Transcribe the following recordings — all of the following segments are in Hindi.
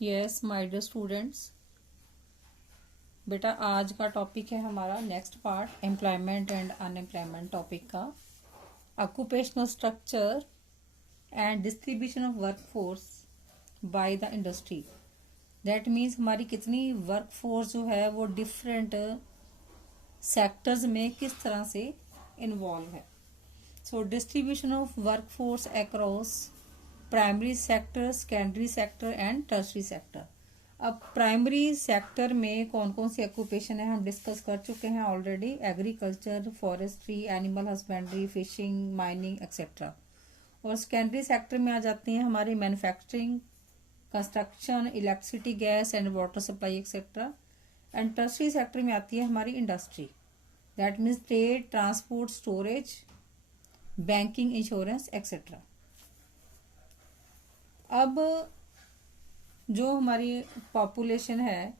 यस माय डियर स्टूडेंट्स, बेटा आज का टॉपिक है हमारा next part employment and unemployment topic का। Occupational structure and distribution of workforce by the industry. That means हमारी कितनी वर्कफोर्स जो है वो डिफरेंट सेक्टर्स में किस तरह से इन्वॉल्व है। So distribution of workforce across primary sector, secondary sector and tertiary sector. अब प्राइमरी सेक्टर में कौन कौन सी ऑक्यूपेशन है हम डिस्कस कर चुके हैं already. Agriculture, forestry, animal husbandry, fishing, mining etcetera. और सेकेंडरी सेक्टर में आ जाती हैं हमारी manufacturing, construction, electricity, gas and water supply etcetera. And tertiary sector में आती है हमारी industry. That means trade, transport, storage, banking, insurance etcetera. अब जो हमारी पॉपुलेशन है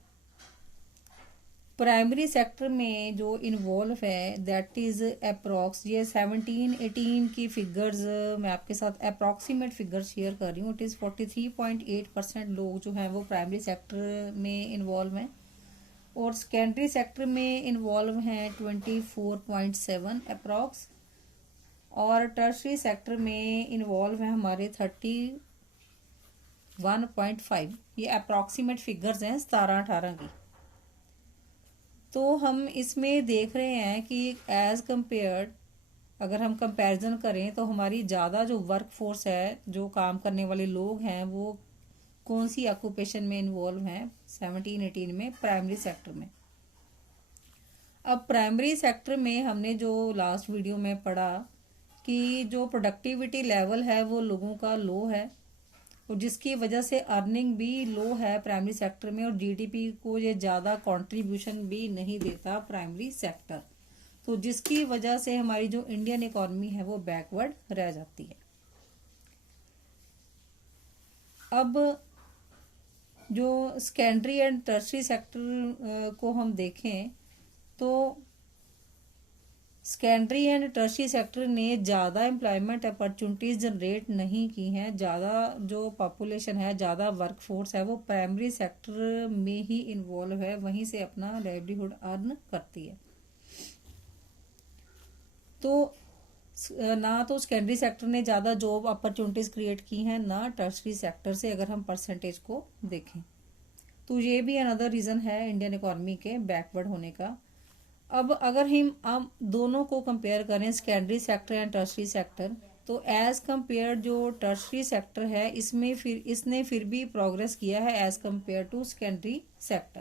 प्राइमरी सेक्टर में जो इन्वॉल्व है दैट इज अप्रॉक्स, ये 17-18 की फिगर्स मैं आपके साथ अप्रॉक्सीमेट फिगर शेयर कर रही हूँ। इट इज़ 43.8% लोग जो हैं वो प्राइमरी सेक्टर में इन्वॉल्व हैं और सेकेंडरी सेक्टर में इन्वॉल्व हैं 24.7 अप्रॉक्स, और टर्शरी सेक्टर में इन्वॉल्व है हमारे 31.5। ये अप्रॉक्सीमेट फिगर्स हैं 17-18 की। तो हम इसमें देख रहे हैं कि एज कंपेयर्ड अगर हम कंपैरिजन करें तो हमारी ज़्यादा जो वर्क फोर्स है, जो काम करने वाले लोग हैं, वो कौन सी ऑक्यूपेशन में इन्वॉल्व हैं 17-18 में प्राइमरी सेक्टर में। अब प्राइमरी सेक्टर में हमने जो लास्ट वीडियो में पढ़ा कि जो प्रोडक्टिविटी लेवल है वो लोगों का लो है और जिसकी वजह से अर्निंग भी लो है प्राइमरी सेक्टर में, और जीडीपी को ये ज़्यादा कंट्रीब्यूशन भी नहीं देता प्राइमरी सेक्टर। तो जिसकी वजह से हमारी जो इंडियन इकोनॉमी है वो बैकवर्ड रह जाती है। अब जो सेकेंडरी एंड टर्शरी सेक्टर को हम देखें तो सेकेंडरी एंड टर्शरी सेक्टर ने ज़्यादा एम्प्लॉयमेंट अपॉर्चुनिटीज़ जनरेट नहीं की हैं। ज़्यादा जो पॉपुलेशन है, ज़्यादा वर्कफोर्स है वो प्राइमरी सेक्टर में ही इन्वॉल्व है, वहीं से अपना लाइवलीहुड अर्न करती है। तो ना तो सेकेंडरी सेक्टर ने ज़्यादा जॉब अपॉर्चुनिटीज़ क्रिएट की हैं, ना टर्शरी सेक्टर से अगर हम परसेंटेज को देखें। तो ये भी अनदर रीज़न है इंडियन इकोनॉमी के बैकवर्ड होने का। अब अगर हम दोनों को कंपेयर करें secondary sector and tertiary sector, तो एज कंपेयर जो टर्शरी सेक्टर है इसने फिर भी प्रोग्रेस किया है as compare to secondary sector.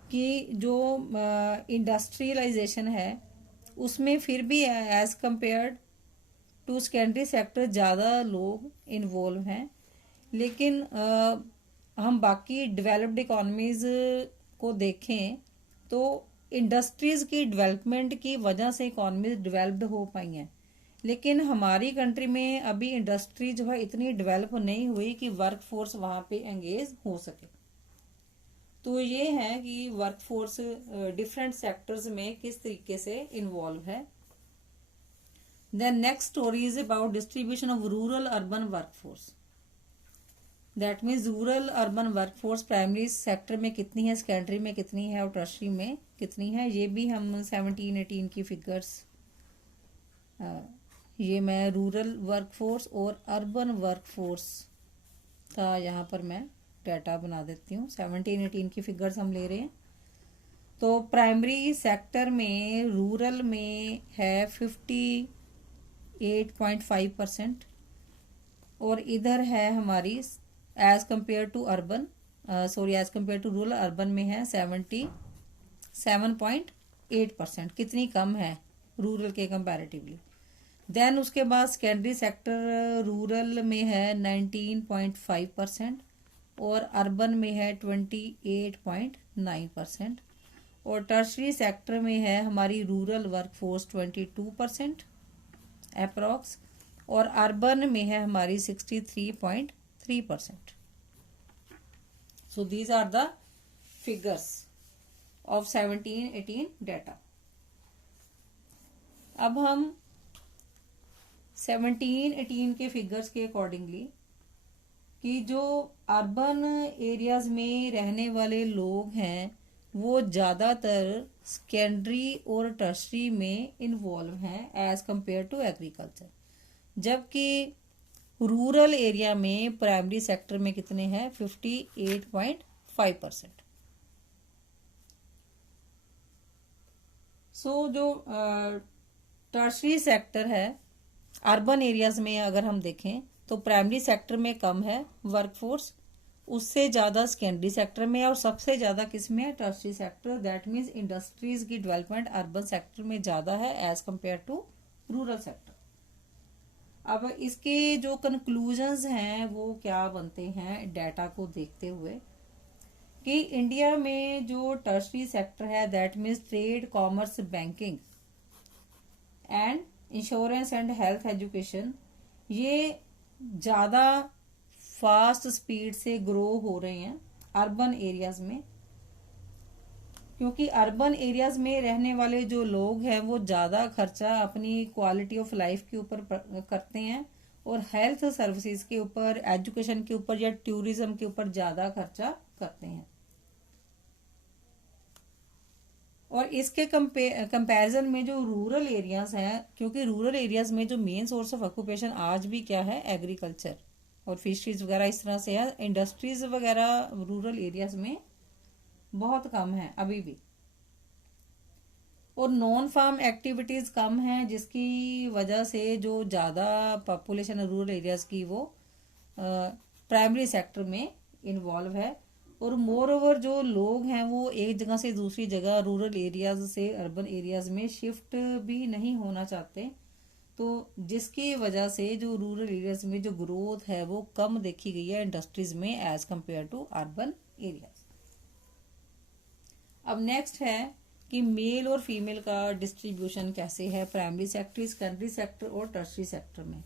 कि जो इंडस्ट्रियलाइजेशन है उसमें फिर भी as compare to secondary sector ज़्यादा लोग इन्वॉल्व हैं। लेकिन हम बाकी डेवलप्ड इकोनॉमीज़ को देखें तो इंडस्ट्रीज़ की डेवलपमेंट की वजह से इकोनॉमी डेवलप्ड हो पाई हैं, लेकिन हमारी कंट्री में अभी इंडस्ट्री जो है इतनी डेवलप नहीं हुई कि वर्क फोर्स वहाँ पे एंगेज हो सके। तो ये है कि वर्क फोर्स डिफरेंट सेक्टर्स में किस तरीके से इन्वॉल्व है। Then next story is about distribution of rural urban work force. That means rural urban workforce primary sector में कितनी है, सेकेंडरी में कितनी है और टर्शरी में कितनी है। ये भी हम 17-18 की फिगर्स, ये मैं रूरल वर्कफोर्स और अर्बन वर्कफोर्स का यहाँ पर मैं डाटा बना देती हूँ। 17-18 की फिगर्स हम ले रहे हैं। तो प्राइमरी सेक्टर में रूरल में है 58.5% और इधर है हमारी as compare to urban, as compare to rural, urban में है 77.8%, कितनी कम है रूरल के कंपैरेटिवली। देन उसके बाद सेकेंडरी सेक्टर रूरल में है 19.5% और अर्बन में है 28.9%, और टर्शरी सेक्टर में है हमारी रूरल वर्कफोर्स 22% अप्रॉक्स और अर्बन में है हमारी 63.3%. So these are the figures of 17-18 data. अब हम 17-18 के फिगर्स के अकॉर्डिंगली कि जो अर्बन एरियाज में रहने वाले लोग हैं वो ज़्यादातर सेकेंडरी और टर्शरी में इन्वॉल्व हैं एज कंपेयर टू एग्रीकल्चर, जबकि रूरल एरिया में प्राइमरी सेक्टर में कितने हैं 58.5%। सो जो टर्शरी सेक्टर है अर्बन एरियाज में अगर हम देखें तो प्राइमरी सेक्टर में कम है वर्कफोर्स, उससे ज़्यादा सेकेंडरी सेक्टर में और सबसे ज़्यादा किस में है tertiary sector. That means industries की डेवलपमेंट अर्बन सेक्टर में ज़्यादा है as compare to rural sector. अब इसके जो कंक्लूजन्स हैं वो क्या बनते हैं डाटा को देखते हुए कि इंडिया में जो टर्शरी सेक्टर है that means trade, commerce, banking and insurance and health education, ये ज़्यादा फास्ट स्पीड से ग्रो हो रहे हैं अर्बन एरियाज में, क्योंकि अर्बन एरियाज में रहने वाले जो लोग हैं वो ज़्यादा खर्चा अपनी क्वालिटी ऑफ लाइफ के ऊपर करते हैं और हेल्थ सर्विसेज के ऊपर, एजुकेशन के ऊपर या टूरिज्म के ऊपर ज़्यादा खर्चा करते हैं। और इसके कंपैरिजन में जो रूरल एरियाज हैं, क्योंकि रूरल एरियाज में जो मेन सोर्स ऑफ ऑक्यूपेशन आज भी क्या है एग्रीकल्चर और फिशरीज वगैरह इस तरह से है, इंडस्ट्रीज वगैरह रूरल एरियाज में बहुत कम है अभी भी, और नॉन फार्म एक्टिविटीज कम है जिसकी वजह से जो ज़्यादा पॉपुलेशन रूरल एरियाज की वो प्राइमरी सेक्टर में इन्वॉल्व है। और मोर ओवर जो लोग हैं वो एक जगह से दूसरी जगह रूरल एरियाज से अर्बन एरियाज में शिफ्ट भी नहीं होना चाहते, तो जिसकी वजह से जो रूरल एरियाज में जो ग्रोथ है वो कम देखी गई है इंडस्ट्रीज में as compare to urban areas. अब नेक्स्ट है कि मेल और फीमेल का डिस्ट्रीब्यूशन कैसे है प्राइमरी सेक्टर, सेकेंडरी सेक्टर और टर्शरी सेक्टर में।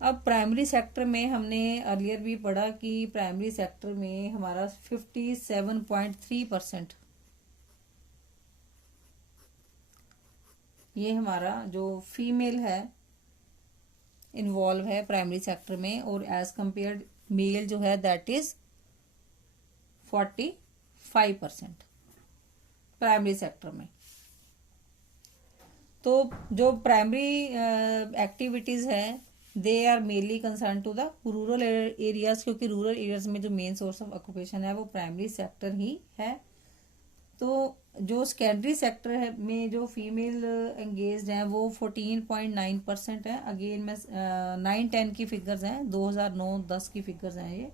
अब प्राइमरी सेक्टर में हमने अर्लियर भी पढ़ा कि प्राइमरी सेक्टर में हमारा 57.3% ये हमारा जो फीमेल है इन्वॉल्व है प्राइमरी सेक्टर में, और एज कंपेयर मेल जो है दैट इज 45% प्राइमरी सेक्टर में। तो जो प्राइमरी एक्टिविटीज है they are mainly concern to the rural areas, क्योंकि रूरल एरियाज में जो मेन सोर्स ऑफ ऑक्यूपेशन है वो प्राइमरी सेक्टर ही है। तो जो सेकेंडरी सेक्टर है में जो फीमेल एंगेज्ड हैं वो 14.9% है। अगेन में 9-10 की फिगर्स हैं, 2009-10 की फिगर्स हैं ये।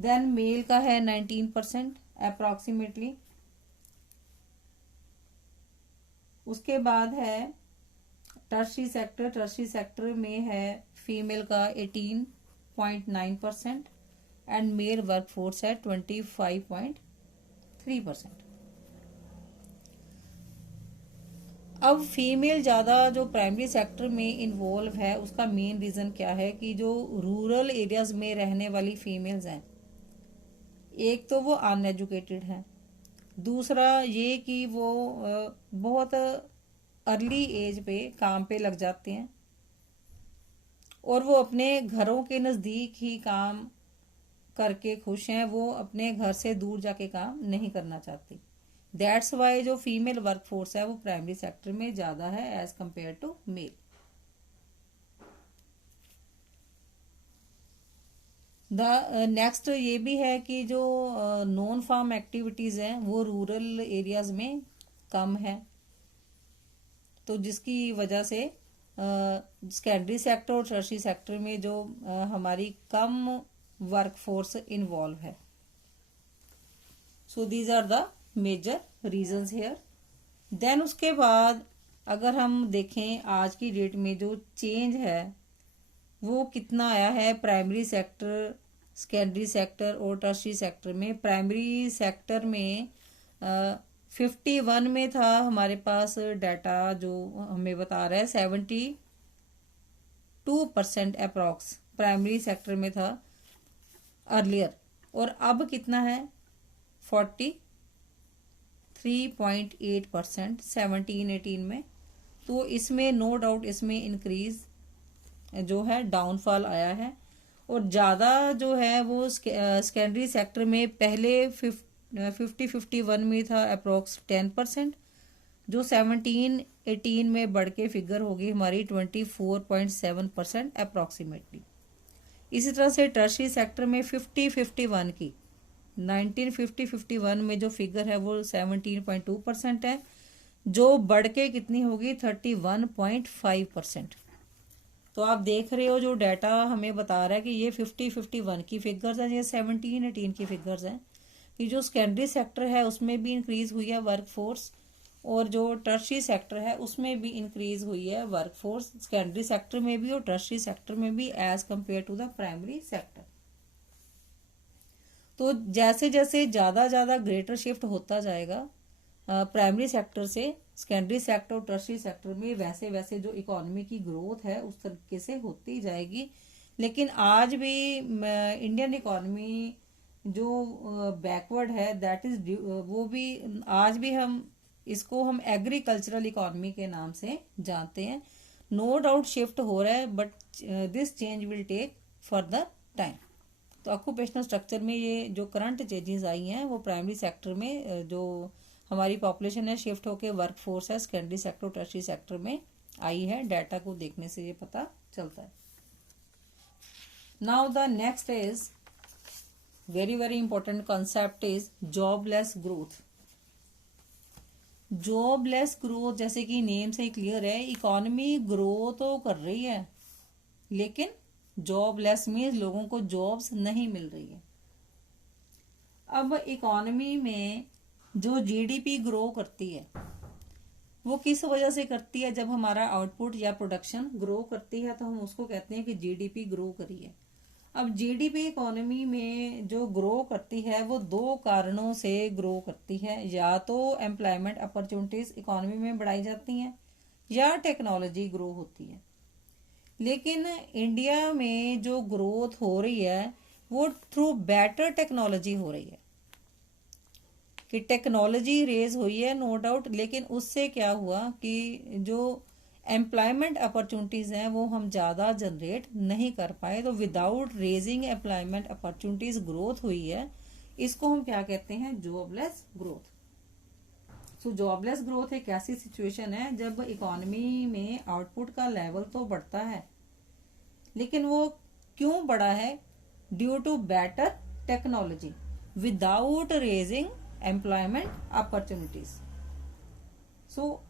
देन मेल का है 19% अप्रॉक्सीमेटली। उसके बाद है टर्शरी सेक्टर में है फीमेल का 18.9% एंड मेल वर्कफोर्स है 25.3%। अब फीमेल ज़्यादा जो प्राइमरी सेक्टर में इन्वॉल्व है उसका मेन रीज़न क्या है कि जो रूरल एरियाज में रहने वाली फीमेल्स हैं, एक तो वो अनएजुकेटेड हैं, दूसरा ये कि वो बहुत अर्ली एज पे काम पे लग जाते हैं और वो अपने घरों के नज़दीक ही काम करके खुश हैं, वो अपने घर से दूर जाके काम नहीं करना चाहती। दैट्स वाई जो फीमेल वर्कफोर्स है वो प्राइमरी सेक्टर में ज़्यादा है as compare to male. Next ये भी है कि जो नॉन फार्म एक्टिविटीज़ हैं वो रूरल एरियाज में कम है, तो जिसकी वजह से सेकेंडरी सेक्टर और टर्शरी सेक्टर में जो हमारी कम वर्कफोर्स इन्वॉल्व है। So these are the major reasons here. Then उसके बाद अगर हम देखें आज की डेट में जो चेंज है वो कितना आया है प्राइमरी सेक्टर, सेकेंडरी सेक्टर और टर्शरी सेक्टर में। प्राइमरी सेक्टर में 51 में था हमारे पास डाटा जो हमें बता रहा है 72% अप्रॉक्स प्राइमरी सेक्टर में था अर्लियर, और अब कितना है 43.8% 17-18 में। तो इसमें नो डाउट इसमें इंक्रीज जो है डाउनफॉल आया है। और ज़्यादा जो है वो सेकेंडरी सेक्टर में पहले 51 में था अप्रोक्स 10%, जो 17-18 में बढ़ के फिगर होगी हमारी 24.7% अप्रोक्सीमेटली। इसी तरह से टर्शरी सेक्टर में 50-51 की 1950-51 में जो फिगर है वो 17.2% है, जो बढ़ के कितनी होगी 31.5%। तो आप देख रहे हो जो डाटा हमें बता रहा है कि ये 50-51 की फिगर्स हैं, ये 17-18 की फिगर्स हैं कि जो सेकेंडरी सेक्टर है उसमें भी इंक्रीज हुई है वर्क फोर्स, और जो टर्शरी सेक्टर है उसमें भी इंक्रीज हुई है वर्क फोर्स, सेकेंडरी सेक्टर में भी और टर्शरी सेक्टर में भी as compare to the primary sector. तो जैसे जैसे ज़्यादा ग्रेटर शिफ्ट होता जाएगा प्राइमरी सेक्टर से सेकेंडरी सेक्टर और टर्शरी सेक्टर में, वैसे वैसे जो इकोनॉमी की ग्रोथ है उस तरीके से होती जाएगी। लेकिन आज भी इंडियन इकोनॉमी जो बैकवर्ड है दैट इज वो भी आज भी हम एग्रीकल्चरल इकोनॉमी के नाम से जानते हैं। नो डाउट शिफ्ट हो रहा है but this change will take further time. तो ऑक्यूपेशनल स्ट्रक्चर में ये जो करंट चेंजेस आई हैं वो प्राइमरी सेक्टर में जो हमारी पॉपुलेशन है शिफ्ट होके वर्क फोर्स है सेकेंडरी सेक्टर टर्शरी सेक्टर में आई है। डाटा को देखने से ये पता चलता है। Now the next is very important concept is jobless growth. Jobless growth जैसे कि नेम से ही क्लियर है, इकोनॉमी ग्रो तो कर रही है लेकिन जॉबलेस मीन्स लोगों को जॉब्स नहीं मिल रही है। अब इकोनॉमी में जो जीडीपी ग्रो करती है वो किस वजह से करती है? जब हमारा आउटपुट या प्रोडक्शन ग्रो करती है तो हम उसको कहते हैं कि जीडीपी ग्रो करी है। अब जीडीपी इकोनॉमी में जो ग्रो करती है वो दो कारणों से ग्रो करती है, या तो एम्प्लॉयमेंट अपॉर्चुनिटीज इकोनॉमी में बढ़ाई जाती हैं या टेक्नोलॉजी ग्रो होती है। लेकिन इंडिया में जो ग्रोथ हो रही है वो थ्रू बेटर टेक्नोलॉजी हो रही है कि टेक्नोलॉजी रेज हुई है नो डाउट, लेकिन उससे क्या हुआ कि जो एम्प्लॉयमेंट अपॉर्चुनिटीज हैं वो हम ज़्यादा जनरेट नहीं कर पाए। तो without raising employment opportunities growth हुई है, इसको हम क्या कहते हैं? Jobless growth. So jobless growth एक ऐसी सिचुएशन है जब इकोनॉमी में आउटपुट का लेवल तो बढ़ता है लेकिन वो क्यों बढ़ा है? Due to better technology without raising employment opportunities. So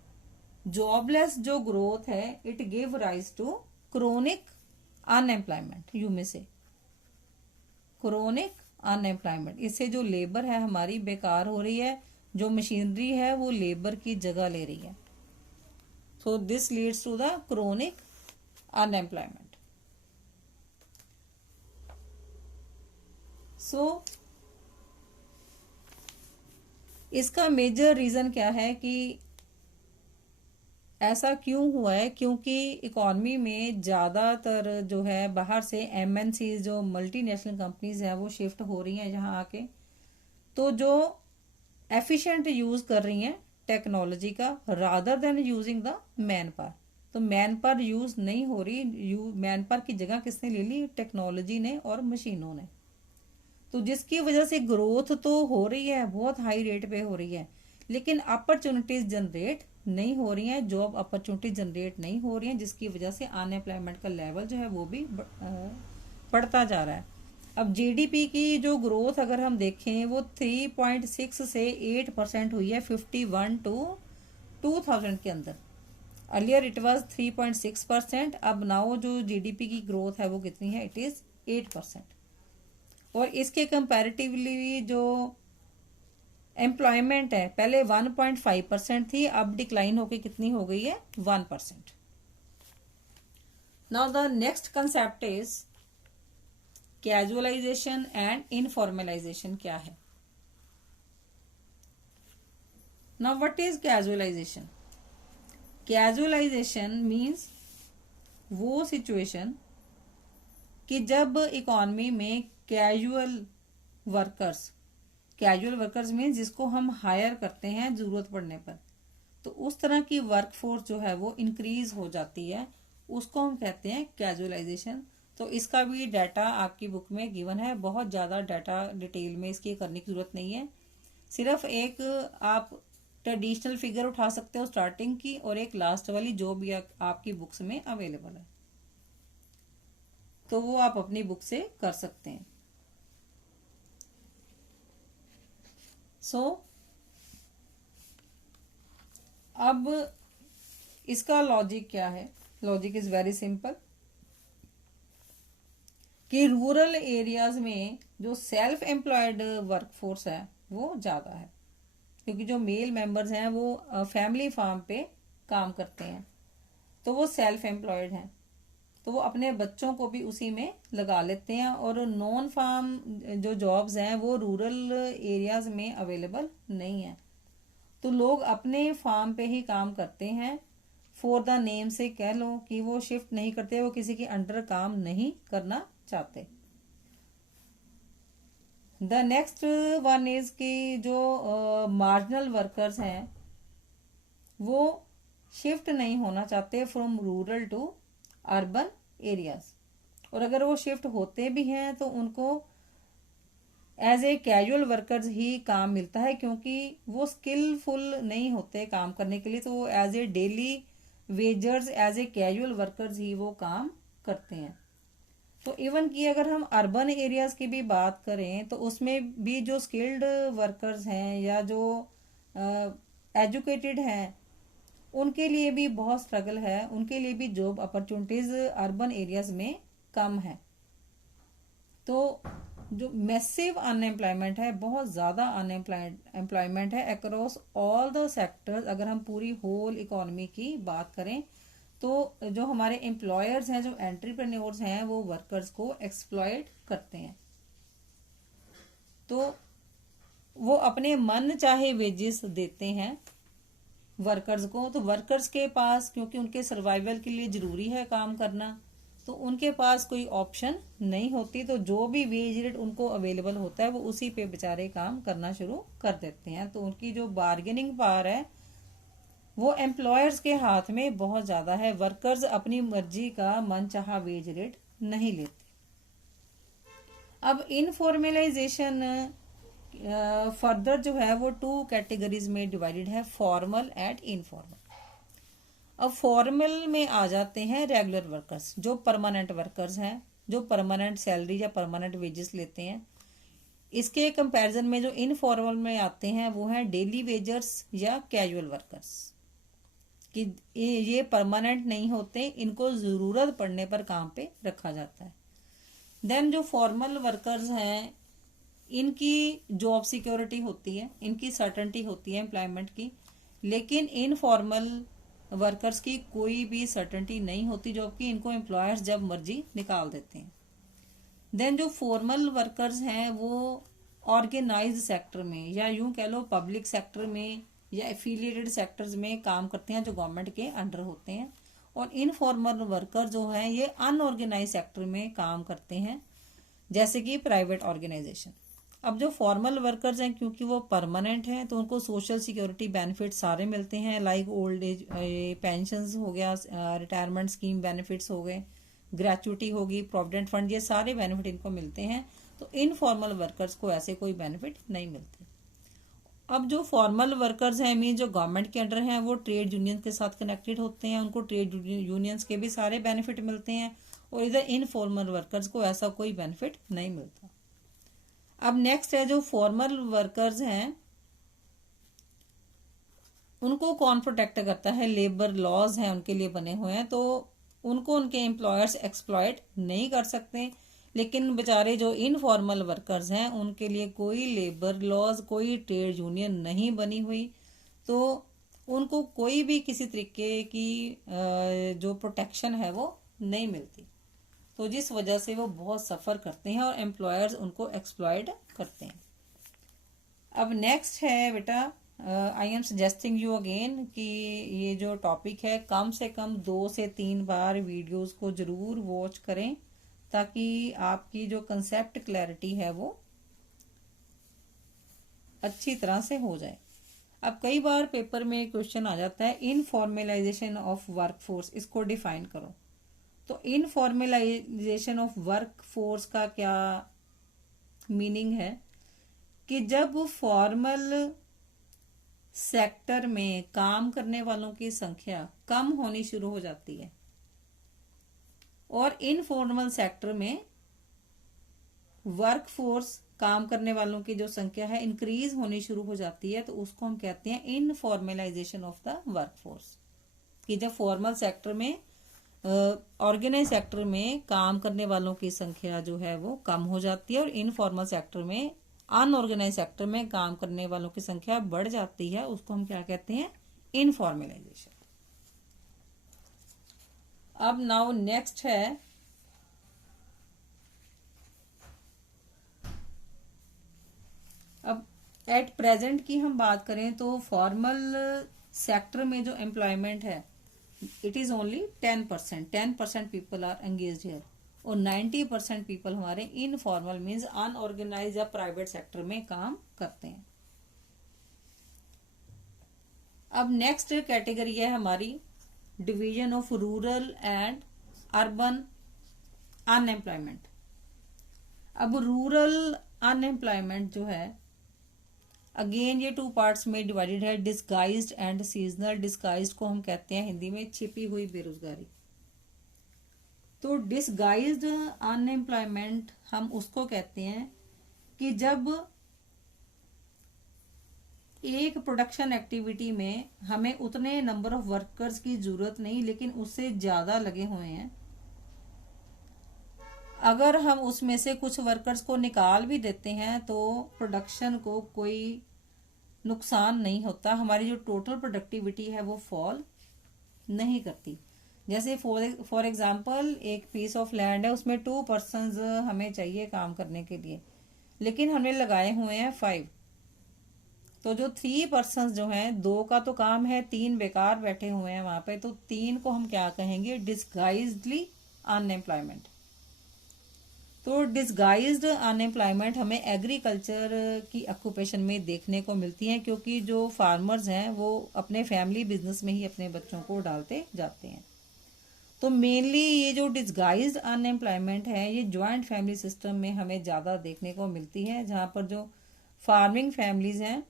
jobless जो ग्रोथ है it give rise to chronic unemployment. यू में से क्रोनिक अनएम्प्लॉयमेंट, इससे जो लेबर है हमारी बेकार हो रही है, जो मशीनरी है वो लेबर की जगह ले रही है। So this leads to the chronic unemployment. So इसका मेजर रीजन क्या है कि ऐसा क्यों हुआ है? क्योंकि इकॉनमी में ज़्यादातर जो है बाहर से एमएनसी जो मल्टीनेशनल कंपनीज हैं वो शिफ्ट हो रही हैं यहाँ आके, तो जो एफिशिएंट यूज़ कर रही हैं टेक्नोलॉजी का rather than using the man power. तो मैन पावर यूज़ नहीं हो रही, मैन पावर की जगह किसने ले ली? टेक्नोलॉजी ने और मशीनों ने। तो जिसकी वजह से ग्रोथ तो हो रही है, बहुत हाई रेट पे हो रही है, लेकिन अपॉर्चुनिटीज जनरेट नहीं हो रही हैं, जॉब अपॉर्चुनिटी जनरेट नहीं हो रही हैं, जिसकी वजह से अनएम्प्लॉयमेंट का लेवल जो है वो भी बढ़ता जा रहा है। अब जीडीपी की जो ग्रोथ अगर हम देखें वो 3.6 से 8% हुई है 51 टू 2000 के अंदर। अर्लियर इट वाज 3.6%, अब नाउ जो जीडीपी की ग्रोथ है वो कितनी है? It is 8%। और इसके कंपैरेटिवली जो एम्प्लॉयमेंट है पहले 1.5% थी, अब डिक्लाइन होके कितनी हो गई है? 1%। Now the next concept is casualisation and informalisation. क्या है? Now what is casualisation? Casualisation means वो सिचुएशन कि जब इकोनॉमी में कैजुअल वर्कर्स मीन्स जिसको हम हायर करते हैं जरूरत पड़ने पर, तो उस तरह की वर्कफोर्स जो है वो इंक्रीज हो जाती है उसको हम कहते हैं कैजुअलाइजेशन। तो इसका भी डाटा आपकी बुक में गिवन है, बहुत ज़्यादा डाटा डिटेल में इसकी करने की ज़रूरत नहीं है। सिर्फ एक आप ट्रेडिशनल फिगर उठा सकते हो स्टार्टिंग की, और एक लास्ट वाली जो भी आपकी बुक्स में अवेलेबल है, तो वो आप अपनी बुक से कर सकते हैं। अब इसका लॉजिक क्या है? लॉजिक इज वेरी सिंपल कि रूरल एरियाज में जो सेल्फ एम्प्लॉयड वर्कफोर्स है वो ज़्यादा है, क्योंकि जो मेल मेंबर्स हैं वो फैमिली फार्म पे काम करते हैं, तो वो सेल्फ एम्प्लॉयड हैं, तो वो अपने बच्चों को भी उसी में लगा लेते हैं। और नॉन फार्म जो जॉब्स हैं वो रूरल एरियाज में अवेलेबल नहीं है, तो लोग अपने फार्म पे ही काम करते हैं। फॉर द नेम से कह लो कि वो शिफ्ट नहीं करते, वो किसी के अंडर काम नहीं करना चाहते। द नेक्स्ट वन इज कि जो मार्जिनल वर्कर्स हैं वो शिफ्ट नहीं होना चाहते from rural to urban areas, और अगर वो शिफ्ट होते भी हैं तो उनको एज ए कैजुअल वर्कर्स ही काम मिलता है, क्योंकि वो स्किलफुल नहीं होते काम करने के लिए, तो वो as a daily wagers, as a casual workers ही वो काम करते हैं। तो इवन कि अगर हम अर्बन एरियाज की भी बात करें तो उसमें भी जो स्किल्ड वर्कर्स हैं या जो एजुकेटेड हैं उनके लिए भी बहुत स्ट्रगल है, उनके लिए भी जॉब अपॉर्चुनिटीज अर्बन एरियाज में कम है। तो जो मैसिव अनएम्प्लॉयमेंट है, बहुत ज़्यादा अनएम्प्लॉयमेंट है अक्रॉस ऑल द सेक्टर्स। अगर हम पूरी होल इकोनॉमी की बात करें तो जो हमारे एम्प्लॉयर्स हैं, जो एंटरप्रेन्योर्स हैं, वो वर्कर्स को एक्सप्लॉयट करते हैं, तो वो अपने मन चाहे वेजेस देते हैं वर्कर्स को। तो वर्कर्स के पास, क्योंकि उनके सर्वाइवल के लिए ज़रूरी है काम करना, तो उनके पास कोई ऑप्शन नहीं होती, तो जो भी वेज रेट उनको अवेलेबल होता है वो उसी पे बेचारे काम करना शुरू कर देते हैं। तो उनकी जो बार्गेनिंग पावर है वो एम्प्लॉयर्स के हाथ में बहुत ज़्यादा है। वर्कर्स अपनी मर्जी का मनचाहा वेज रेट नहीं लेते। अब इनफॉर्मलाइजेशन फर्दर जो है वो टू कैटेगरीज में डिवाइडेड है, फॉर्मल एंड इनफॉर्मल। अब फॉर्मल में आ जाते हैं रेगुलर वर्कर्स, जो परमानेंट वर्कर्स हैं, जो परमानेंट सैलरी या परमानेंट वेजेस लेते हैं। इसके कंपैरिजन में जो इनफॉर्मल में आते हैं वो हैं डेली वेजर्स या कैजुअल वर्कर्स, कि ये परमानेंट नहीं होते, इनको ज़रूरत पड़ने पर काम पे रखा जाता है। देन जो फॉर्मल वर्कर्स हैं इनकी जॉब सिक्योरिटी होती है, इनकी सर्टेनिटी होती है एम्प्लॉयमेंट की, लेकिन इनफॉर्मल वर्कर्स की कोई भी सर्टेनिटी नहीं होती जॉब की, इनको एम्प्लॉयर्स जब मर्जी निकाल देते हैं। देन जो फॉर्मल वर्कर्स हैं वो ऑर्गेनाइज्ड सेक्टर में या यूं कह लो पब्लिक सेक्टर में या एफिलिएटेड सेक्टर्स में काम करते हैं, जो गवर्नमेंट के अंडर होते हैं। और इनफॉर्मल वर्कर जो हैं ये अनऑर्गेनाइज सेक्टर में काम करते हैं, जैसे कि प्राइवेट ऑर्गेनाइजेशन। अब जो फॉर्मल वर्कर्स हैं क्योंकि वो परमानेंट हैं तो उनको सोशल सिक्योरिटी बेनिफिट सारे मिलते हैं, लाइक ओल्ड एज पेंशंस हो गया, रिटायरमेंट स्कीम बेनिफिट्स हो गए, ग्रेचुटी होगी, प्रोविडेंट फंड, ये सारे बेनिफिट इनको मिलते हैं। तो इनफॉर्मल वर्कर्स को ऐसे कोई बेनिफिट नहीं मिलते। अब जो फॉर्मल वर्कर्स हैं मीन जो गवर्नमेंट के अंडर हैं वो ट्रेड यूनियन के साथ कनेक्टेड होते हैं, उनको ट्रेड यूनियंस के भी सारे बेनिफिट मिलते हैं, और इधर इनफॉर्मल वर्कर्स को ऐसा कोई बेनिफिट नहीं मिलता। अब नेक्स्ट है जो फॉर्मल वर्कर्स हैं उनको कौन प्रोटेक्ट करता है? लेबर लॉज हैं उनके लिए बने हुए हैं, तो उनको उनके एम्प्लॉयर्स एक्सप्लॉयट नहीं कर सकते। लेकिन बेचारे जो इनफॉर्मल वर्कर्स हैं उनके लिए कोई लेबर लॉज, कोई ट्रेड यूनियन नहीं बनी हुई, तो उनको कोई भी किसी तरीके की जो प्रोटेक्शन है वो नहीं मिलती, तो जिस वजह से वो बहुत सफ़र करते हैं और एम्प्लॉयर्स उनको एक्सप्लॉयड करते हैं। अब नेक्स्ट है बेटा, I am suggesting you again कि ये जो टॉपिक है कम से कम 2 से 3 बार वीडियोस को ज़रूर वॉच करें, ताकि आपकी जो कंसेप्ट क्लैरिटी है वो अच्छी तरह से हो जाए। अब कई बार पेपर में क्वेश्चन आ जाता है इनफॉर्मलाइजेशन ऑफ वर्कफोर्स, इसको डिफाइन करो। तो इनफॉर्मलाइजेशन ऑफ वर्क फोर्स का क्या मीनिंग है कि जब फॉर्मल सेक्टर में काम करने वालों की संख्या कम होनी शुरू हो जाती है और इनफॉर्मल सेक्टर में वर्क फोर्स काम करने वालों की जो संख्या है इंक्रीज होनी शुरू हो जाती है, तो उसको हम कहते हैं informalisation of the work force. कि जब फॉर्मल सेक्टर में ऑर्गेनाइज सेक्टर में काम करने वालों की संख्या जो है वो कम हो जाती है और इनफॉर्मल सेक्टर में अनऑर्गेनाइज सेक्टर में काम करने वालों की संख्या बढ़ जाती है, उसको हम क्या कहते हैं, इनफॉर्मलाइजेशन। अब नाउ नेक्स्ट है अब एट प्रेजेंट की हम बात करें तो फॉर्मल सेक्टर में जो एम्प्लॉयमेंट है it is only 10% people are engaged here और 90% पीपल हमारे इनफॉर्मल मीन्स अनऑर्गेनाइज या प्राइवेट सेक्टर में काम करते हैं। अब नेक्स्ट कैटेगरी है हमारी division of rural and urban unemployment. अब रूरल अनएम्प्लॉयमेंट जो है अगेन ये 2 पार्ट्स में डिवाइडेड है, डिस्गाइज्ड एंड सीजनल। डिस्गाइज्ड को हम कहते हैं हिंदी में छिपी हुई बेरोजगारी। तो डिस्गाइज्ड अनएम्प्लॉयमेंट हम उसको कहते हैं कि जब एक प्रोडक्शन एक्टिविटी में हमें उतने नंबर ऑफ वर्कर्स की जरूरत नहीं लेकिन उससे ज्यादा लगे हुए हैं, अगर हम उसमें से कुछ वर्कर्स को निकाल भी देते हैं तो प्रोडक्शन को कोई नुकसान नहीं होता, हमारी जो टोटल प्रोडक्टिविटी है वो फॉल नहीं करती। जैसे फॉर एग्जांपल एक पीस ऑफ लैंड है, उसमें 2 पर्सन्स हमें चाहिए काम करने के लिए, लेकिन हमने लगाए हुए हैं 5, तो जो 3 पर्सन्स जो हैं, 2 का तो काम है, 3 बेकार बैठे हुए हैं वहां पे, तो 3 को हम क्या कहेंगे, डिस्गाइज्डली अनएम्प्लॉयमेंट। तो डिस्गाइज्ड अनएम्प्लॉयमेंट हमें एग्रीकल्चर की ऑक्यूपेशन में देखने को मिलती है, क्योंकि जो फार्मर्स हैं वो अपने फैमिली बिजनेस में ही अपने बच्चों को डालते जाते हैं। तो मेनली ये जो डिस्गाइज्ड अनएम्प्लॉयमेंट है ये जॉइंट फैमिली सिस्टम में हमें ज़्यादा देखने को मिलती है, जहाँ पर जो फार्मिंग फैमिलीज हैं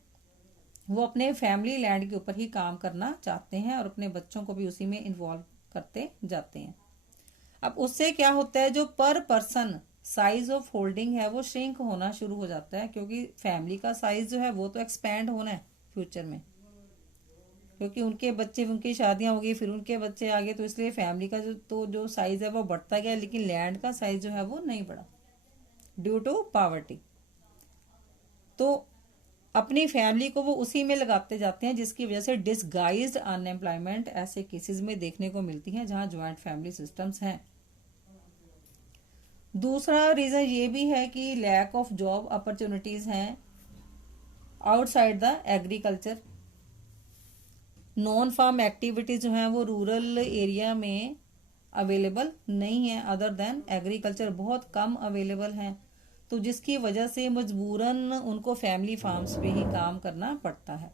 वो अपने फैमिली लैंड के ऊपर ही काम करना चाहते हैं और अपने बच्चों को भी उसी में इन्वॉल्व करते जाते हैं। अब उससे क्या होता है, जो पर पर्सन साइज ऑफ होल्डिंग है वो श्रिंक होना शुरू हो जाता है, क्योंकि फैमिली का साइज जो है वो तो एक्सपैंड होना है फ्यूचर में, क्योंकि उनके बच्चे, उनकी शादियां होगी, फिर उनके बच्चे आगे, तो इसलिए फैमिली का जो साइज है वो बढ़ता गया, लेकिन लैंड का साइज जो है वो नहीं बढ़ा ड्यू टू पॉवर्टी। तो अपनी फैमिली को वो उसी में लगाते जाते हैं, जिसकी वजह से डिसगाइज्ड अनएम्प्लॉयमेंट ऐसे केसेस में देखने को मिलती है जहां ज्वाइंट फैमिली सिस्टम्स हैं। दूसरा रीजन ये भी है कि लैक ऑफ जॉब अपॉर्चुनिटीज हैं outside the agriculture. Non farm activities जो हैं वो रूरल एरिया में अवेलेबल नहीं है, अदर देन एग्रीकल्चर बहुत कम अवेलेबल हैं, तो जिसकी वजह से मजबूरन उनको फैमिली फार्म्स पे ही काम करना पड़ता है।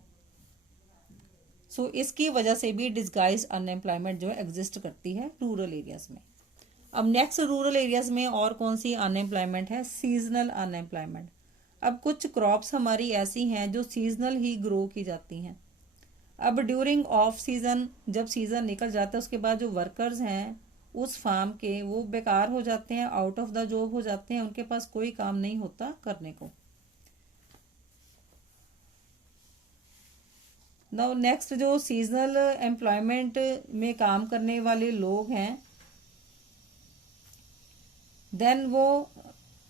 सो इसकी वजह से भी डिस्गाइज अनएम्प्लॉयमेंट जो है एग्जिस्ट करती है रूरल एरियाज में। अब नेक्स्ट रूरल एरियाज में और कौन सी अनएम्प्लॉयमेंट है, सीजनल अनएम्प्लॉयमेंट। अब कुछ क्रॉप्स हमारी ऐसी हैं जो सीजनल ही ग्रो की जाती हैं। अब ड्यूरिंग ऑफ सीजन, जब सीजन निकल जाता है उसके बाद जो वर्कर्स हैं उस फार्म के वो बेकार हो जाते हैं, आउट ऑफ द जॉब हो जाते हैं, उनके पास कोई काम नहीं होता करने को। नाउ नेक्स्ट जो सीजनल एम्प्लॉयमेंट में काम करने वाले लोग हैं, देन वो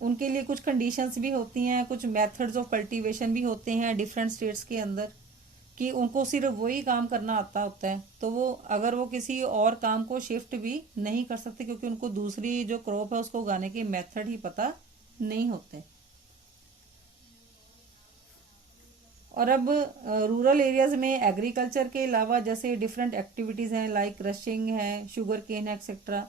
उनके लिए कुछ कंडीशंस भी होती हैं, कुछ मेथड्स ऑफ कल्टीवेशन भी होते हैं डिफरेंट स्टेट्स के अंदर, कि उनको सिर्फ वही काम करना आता होता है, तो वो अगर वो किसी और काम को शिफ्ट भी नहीं कर सकते, क्योंकि उनको दूसरी जो क्रॉप है उसको उगाने के मेथड ही पता नहीं होते। और अब रूरल एरियाज में एग्रीकल्चर के अलावा जैसे डिफरेंट एक्टिविटीज हैं लाइक क्रशिंग है, शुगर केन एक्सेट्रा,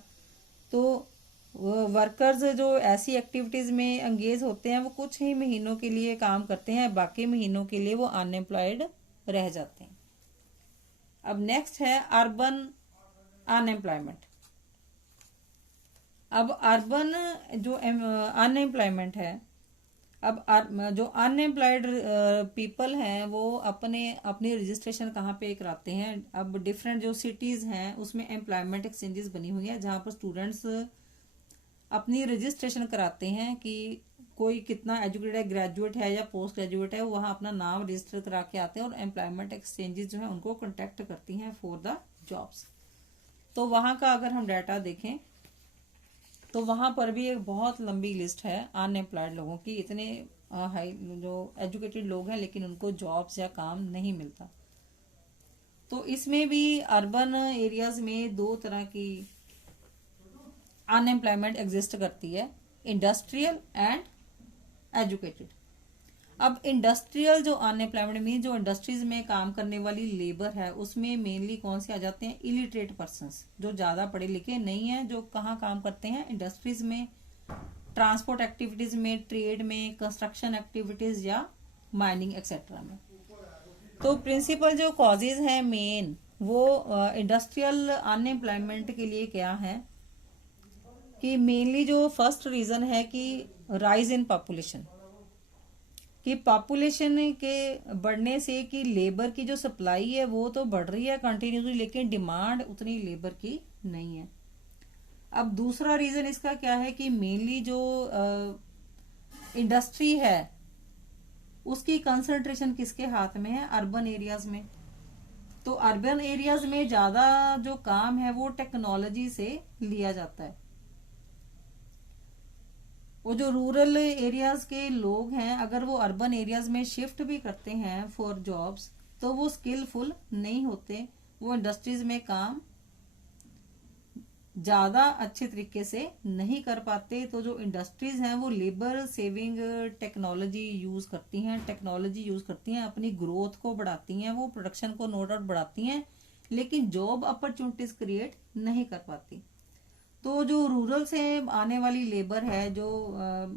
तो वर्कर्स जो ऐसी एक्टिविटीज में एंगेज होते हैं वो कुछ ही महीनों के लिए काम करते हैं, बाकी महीनों के लिए वो अनएम्प्लॉयड रह जाते हैं। अब नेक्स्ट है अर्बन अनएम्प्लॉयमेंट। अब अर्बन जो अनएम्प्लॉयमेंट है, अब जो अनएम्प्लॉयड पीपल हैं वो अपनी रजिस्ट्रेशन कहाँ पे कराते हैं। अब डिफरेंट जो सिटीज हैं उसमें एम्प्लॉयमेंट एक्सचेंजेस बनी हुई है जहाँ पर स्टूडेंट्स अपनी रजिस्ट्रेशन कराते हैं कि कोई कितना एजुकेटेड है, ग्रेजुएट है या पोस्ट ग्रेजुएट है, वहाँ अपना नाम रजिस्टर करा के आते हैं और एम्प्लॉयमेंट एक्सचेंजेस जो है उनको कॉन्टेक्ट करती हैं फॉर द जॉब्स। तो वहाँ का अगर हम डाटा देखें तो वहां पर भी एक बहुत लंबी लिस्ट है अनएम्प्लॉयड लोगों की। इतने हाई जो एजुकेटेड लोग हैं लेकिन उनको जॉब्स या काम नहीं मिलता। तो इसमें भी अर्बन एरियाज में दो तरह की अनएम्प्लॉयमेंट एग्जिस्ट करती है, इंडस्ट्रियल एंड एजुकेटेड। अब इंडस्ट्रियल जो अनएम्प्लॉयमेंट मीन जो इंडस्ट्रीज में काम करने वाली लेबर है उसमें मेनली कौन से आ जाते हैं, इलिटरेट पर्संस, जो ज्यादा पढ़े लिखे नहीं है, जो कहाँ काम करते हैं, इंडस्ट्रीज में, ट्रांसपोर्ट एक्टिविटीज में, ट्रेड में, कंस्ट्रक्शन एक्टिविटीज या माइनिंग एक्सेट्रा में। तो प्रिंसिपल जो कॉजेज हैं मेन वो इंडस्ट्रियल अनएम्प्लॉयमेंट के लिए क्या है कि मेनली जो फर्स्ट रीजन है कि राइज इन पॉपुलेशन, कि पॉपुलेशन के बढ़ने से कि लेबर की जो सप्लाई है वो तो बढ़ रही है कंटिन्यूसली लेकिन डिमांड उतनी लेबर की नहीं है। अब दूसरा रीजन इसका क्या है कि मेनली जो इंडस्ट्री है उसकी कंसंट्रेशन किसके हाथ में है, अर्बन एरियाज में। तो अर्बन एरियाज में ज्यादा जो काम है वो टेक्नोलॉजी से लिया जाता है। वो जो रूरल एरियाज के लोग हैं अगर वो अर्बन एरियाज में शिफ्ट भी करते हैं फॉर जॉब्स तो वो स्किलफुल नहीं होते, वो इंडस्ट्रीज में काम ज्यादा अच्छे तरीके से नहीं कर पाते। तो जो इंडस्ट्रीज हैं वो लेबर सेविंग टेक्नोलॉजी यूज करती हैं, अपनी ग्रोथ को बढ़ाती हैं, वो प्रोडक्शन को नो डाउट बढ़ाती हैं लेकिन जॉब अपॉर्चुनिटीज क्रिएट नहीं कर पाती। तो जो रूरल से आने वाली लेबर है जो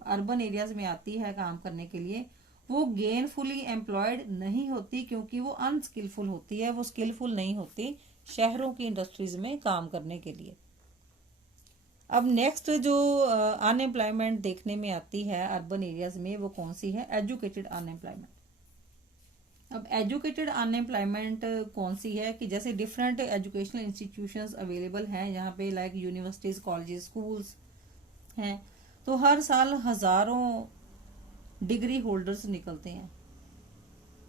अर्बन एरियाज में आती है काम करने के लिए वो गेनफुली एम्प्लॉयड नहीं होती क्योंकि वो अनस्किलफुल होती है, वो स्किलफुल नहीं होती शहरों की इंडस्ट्रीज में काम करने के लिए। अब नेक्स्ट जो अनएम्प्लॉयमेंट देखने में आती है अर्बन एरियाज में वो कौन सी है, एजुकेटेड अनएम्प्लॉयमेंट। अब एजुकेटेड अनएम्प्लॉयमेंट कौन सी है कि जैसे डिफरेंट एजुकेशनल इंस्टीट्यूशंस अवेलेबल हैं यहाँ पे, लाइक यूनिवर्सिटीज, कॉलेजेस, स्कूल्स हैं। तो हर साल हजारों डिग्री होल्डर्स निकलते हैं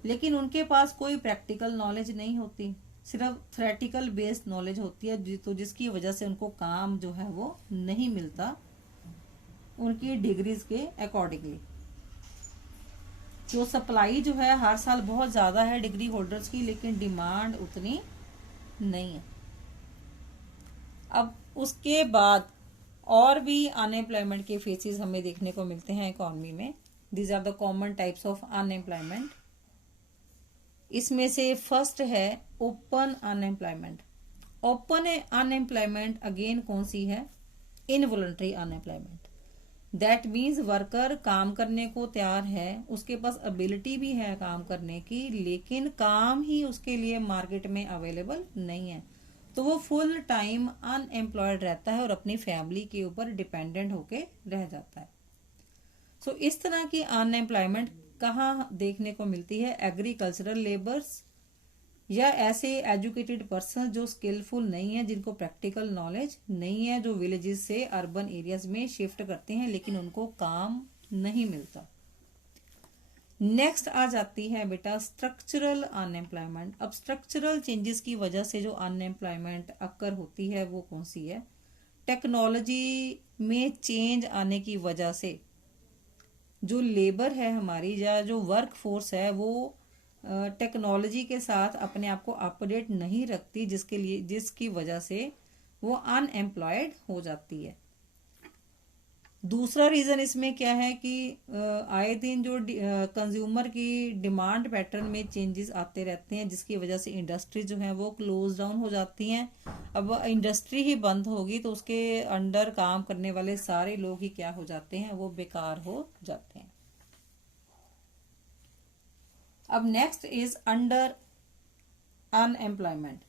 लेकिन उनके पास कोई प्रैक्टिकल नॉलेज नहीं होती, सिर्फ थ्योरेटिकल बेस्ड नॉलेज होती है। तो जिसकी वजह से उनको काम जो है वो नहीं मिलता उनकी डिग्रीज के अकॉर्डिंगली। जो सप्लाई जो है हर साल बहुत ज्यादा है डिग्री होल्डर्स की लेकिन डिमांड उतनी नहीं है। अब उसके बाद और भी अनएम्प्लॉयमेंट के फेसेस हमें देखने को मिलते हैं इकोनॉमी में। These are the common types of unemployment. इसमें से फर्स्ट है open unemployment. Open unemployment again कौन सी है, involuntary unemployment. That means worker काम करने को तैयार है, उसके पास एबिलिटी भी है काम करने की लेकिन काम ही उसके लिए मार्केट में अवेलेबल नहीं है, तो वो फुल टाइम अनएम्प्लॉयड रहता है और अपनी फैमिली के ऊपर डिपेंडेंट होके रह जाता है। सो इस तरह की अनएम्प्लॉयमेंट कहाँ देखने को मिलती है, एग्रीकल्चरल लेबर्स या ऐसे एजुकेटेड पर्सन जो स्किलफुल नहीं है, जिनको प्रैक्टिकल नॉलेज नहीं है, जो विलेजेस से अर्बन एरियाज में शिफ्ट करते हैं लेकिन उनको काम नहीं मिलता। नेक्स्ट आ जाती है बेटा स्ट्रक्चरल अनएम्प्लॉयमेंट। अब स्ट्रक्चरल चेंजेस की वजह से जो अनएम्प्लॉयमेंट अक्कर होती है वो कौन सी है, टेक्नोलॉजी में चेंज आने की वजह से जो लेबर है हमारी या जो वर्क फोर्स है वो टेक्नोलॉजी के साथ अपने आप को अपडेट नहीं रखती, जिसकी वजह से वो अनएम्प्लॉयड हो जाती है। दूसरा रीजन इसमें क्या है कि आए दिन जो कंज्यूमर की डिमांड पैटर्न में चेंजेस आते रहते हैं जिसकी वजह से इंडस्ट्री जो है वो क्लोज डाउन हो जाती हैं। अब इंडस्ट्री ही बंद होगी तो उसके अंडर काम करने वाले सारे लोग ही क्या हो जाते हैं, वो बेकार हो जाते हैं। अब नेक्स्ट इज अंडर अनएम्प्लॉयमेंट।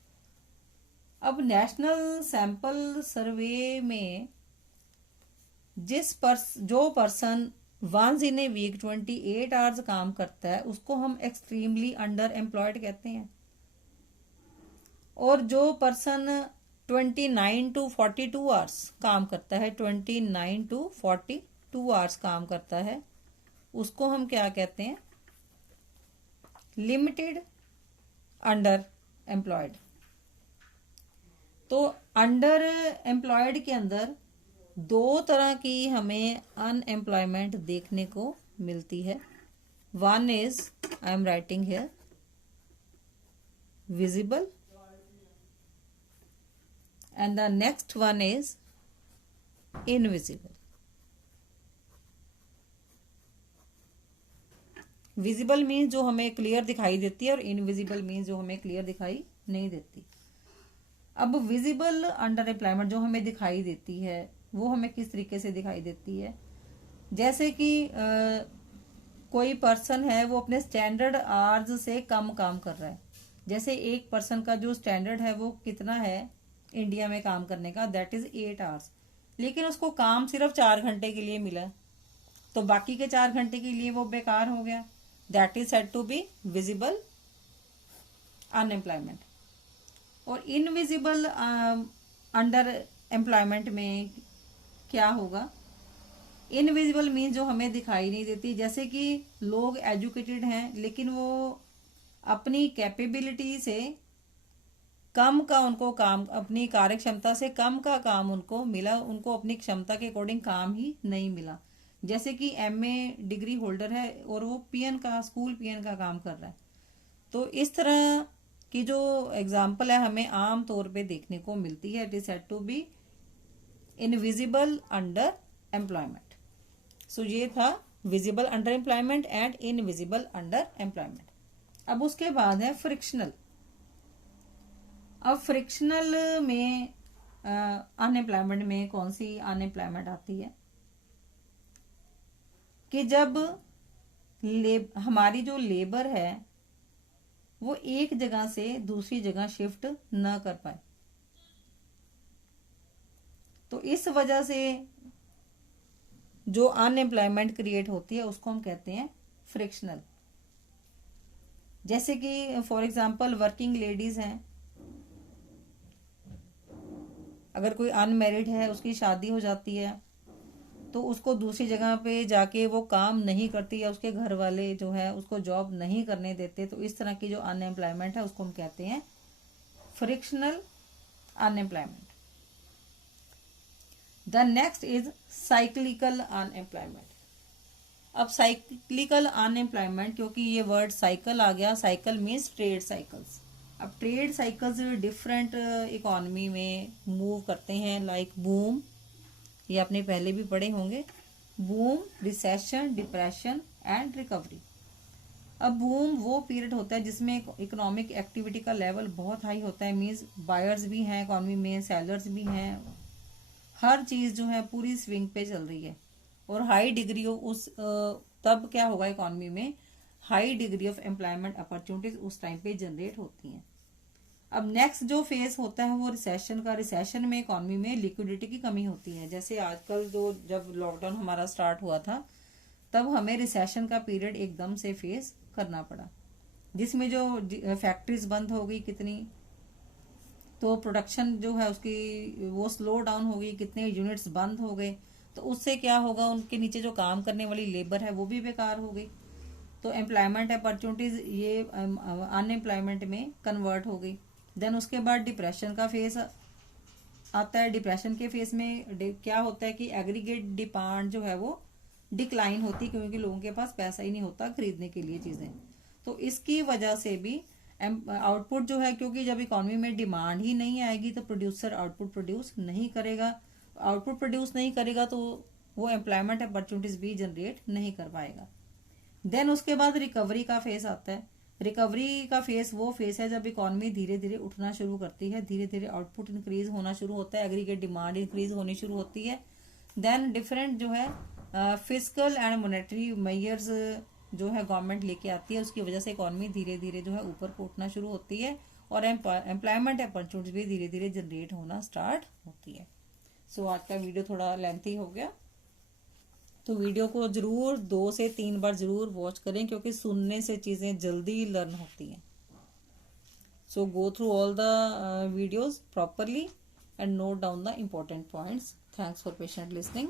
अब नेशनल सैंपल सर्वे में जो person once in a week 28 hours काम करता है उसको हम एक्सट्रीमली अंडर एम्प्लॉयड कहते हैं। और जो पर्सन 29 to 42 आवर्स काम करता है, 29 to 42 आवर्स काम करता है, उसको हम क्या कहते हैं? Limited under employed. तो अंडर एम्प्लॉयड के अंदर दो तरह की हमें अनएम्प्लॉयमेंट देखने को मिलती है। One is, I am writing here, visible, and the next one is invisible. Visible means जो हमें क्लियर दिखाई देती है और इनविजिबल मीन्स जो हमें क्लियर दिखाई नहीं देती। अब विजिबल अंडर एम्प्लॉयमेंट जो हमें दिखाई देती है वो हमें किस तरीके से दिखाई देती है? जैसे कि कोई पर्सन है वो अपने स्टैंडर्ड आवर्स से कम काम कर रहा है। जैसे एक पर्सन का जो स्टैंडर्ड है वो कितना है इंडिया में काम करने का, दैट इज 8 आवर्स, लेकिन उसको काम सिर्फ 4 घंटे के लिए मिला, तो बाकी के 4 घंटे के लिए वो बेकार हो गया। That is said to be visible unemployment. और इनविजिबल अंडर एम्प्लॉयमेंट में क्या होगा? इनविजिबल मीन जो हमें दिखाई नहीं देती। जैसे कि लोग एजुकेटेड हैं लेकिन वो अपनी कैपेबिलिटी से कम का उनको काम, अपनी कार्य क्षमता से कम का काम उनको मिला, उनको अपनी क्षमता के अकॉर्डिंग काम ही नहीं मिला। जैसे कि एमए डिग्री होल्डर है और वो पीएन का, स्कूल पीएन का काम कर रहा है। तो इस तरह की जो एग्जाम्पल है हमें आम तौर पे देखने को मिलती है। It is said to be invisible under employment. So ये था visible under employment and invisible under employment. अब उसके बाद है फ्रिक्शनल। अब फ्रिक्शनल में अनएम्प्लॉयमेंट में कौन सी अनएम्प्लॉयमेंट आती है कि जब हमारी जो लेबर है वो एक जगह से दूसरी जगह शिफ्ट न कर पाए, तो इस वजह से जो अनएम्प्लॉयमेंट क्रिएट होती है उसको हम कहते हैं फ्रिक्शनल। जैसे कि फॉर एग्जांपल वर्किंग लेडीज हैं, अगर कोई अनमैरिड है उसकी शादी हो जाती है तो उसको दूसरी जगह पे जाके वो काम नहीं करती या उसके घर वाले जो है उसको जॉब नहीं करने देते, तो इस तरह की जो अनएम्प्लॉयमेंट है उसको हम कहते हैं frictional unemployment. The next is cyclical unemployment. अब साइक्लिकल अनएम्प्लॉयमेंट, क्योंकि ये वर्ड साइकिल आ गया, साइकिल मीन्स ट्रेड साइकिल्स। अब ट्रेड साइकिल्स डिफरेंट इकोनॉमी में मूव करते हैं, लाइक बूम, ये आपने पहले भी पढ़े होंगे, boom, recession, depression and recovery. अब बूम वो पीरियड होता है जिसमें इकोनॉमिक एक्टिविटी का लेवल बहुत हाई होता है, मीन्स बायर्स भी हैं इकोनॉमी में, सेलर्स भी हैं, हर चीज़ जो है पूरी स्विंग पे चल रही है और हाई डिग्री ऑफ उस तब क्या होगा इकोनॉमी में, high degree of employment opportunities उस टाइम पे जनरेट होती हैं। अब नेक्स्ट जो फेज होता है वो रिसेशन का। रिसेशन में इकोनॉमी में लिक्विडिटी की कमी होती है। जैसे आजकल जो जब लॉकडाउन हमारा स्टार्ट हुआ था तब हमें रिसेशन का पीरियड एकदम से फेस करना पड़ा, जिसमें जो फैक्ट्रीज बंद हो गई कितनी, तो प्रोडक्शन जो है उसकी वो स्लो डाउन हो गई, कितने यूनिट्स बंद हो गए, तो उससे क्या होगा, उनके नीचे जो काम करने वाली लेबर है वो भी बेकार हो गई, तो एम्प्लॉयमेंट अपॉर्चुनिटीज ये अनएम्प्लॉयमेंट में कन्वर्ट हो गई। देन उसके बाद डिप्रेशन का फेस आता है। डिप्रेशन के फेस में क्या होता है कि एग्रीगेट डिमांड जो है वो डिक्लाइन होती है, क्योंकि लोगों के पास पैसा ही नहीं होता खरीदने के लिए चीज़ें, तो इसकी वजह से भी आउटपुट जो है, क्योंकि जब इकोनॉमी में डिमांड ही नहीं आएगी तो प्रोड्यूसर आउटपुट प्रोड्यूस नहीं करेगा, आउटपुट प्रोड्यूस नहीं करेगा तो वो एम्प्लॉयमेंट अपॉर्चुनिटीज भी जनरेट नहीं कर पाएगा। देन उसके बाद रिकवरी का फेस आता है। रिकवरी का फेस वो फेस है जब इकोनॉमी धीरे धीरे उठना शुरू करती है, धीरे धीरे आउटपुट इंक्रीज होना शुरू होता है, एग्रीगेट डिमांड इंक्रीज होनी शुरू होती है। देन डिफरेंट जो है फिजिकल एंड मॉनेटरी मेजर्स जो है गवर्नमेंट लेके आती है, उसकी वजह से इकोनॉमी धीरे धीरे जो है ऊपर को उठना शुरू होती है और एम्प्लॉयमेंट अपॉर्चुनिटीज भी धीरे धीरे जनरेट होना स्टार्ट होती है। सो आज का वीडियो थोड़ा लेंथी हो गया, तो वीडियो को ज़रूर 2 से 3 बार ज़रूर वॉच करें, क्योंकि सुनने से चीज़ें जल्दी लर्न होती हैं. So go through all the videos properly and note down the important points. Thanks for patient listening.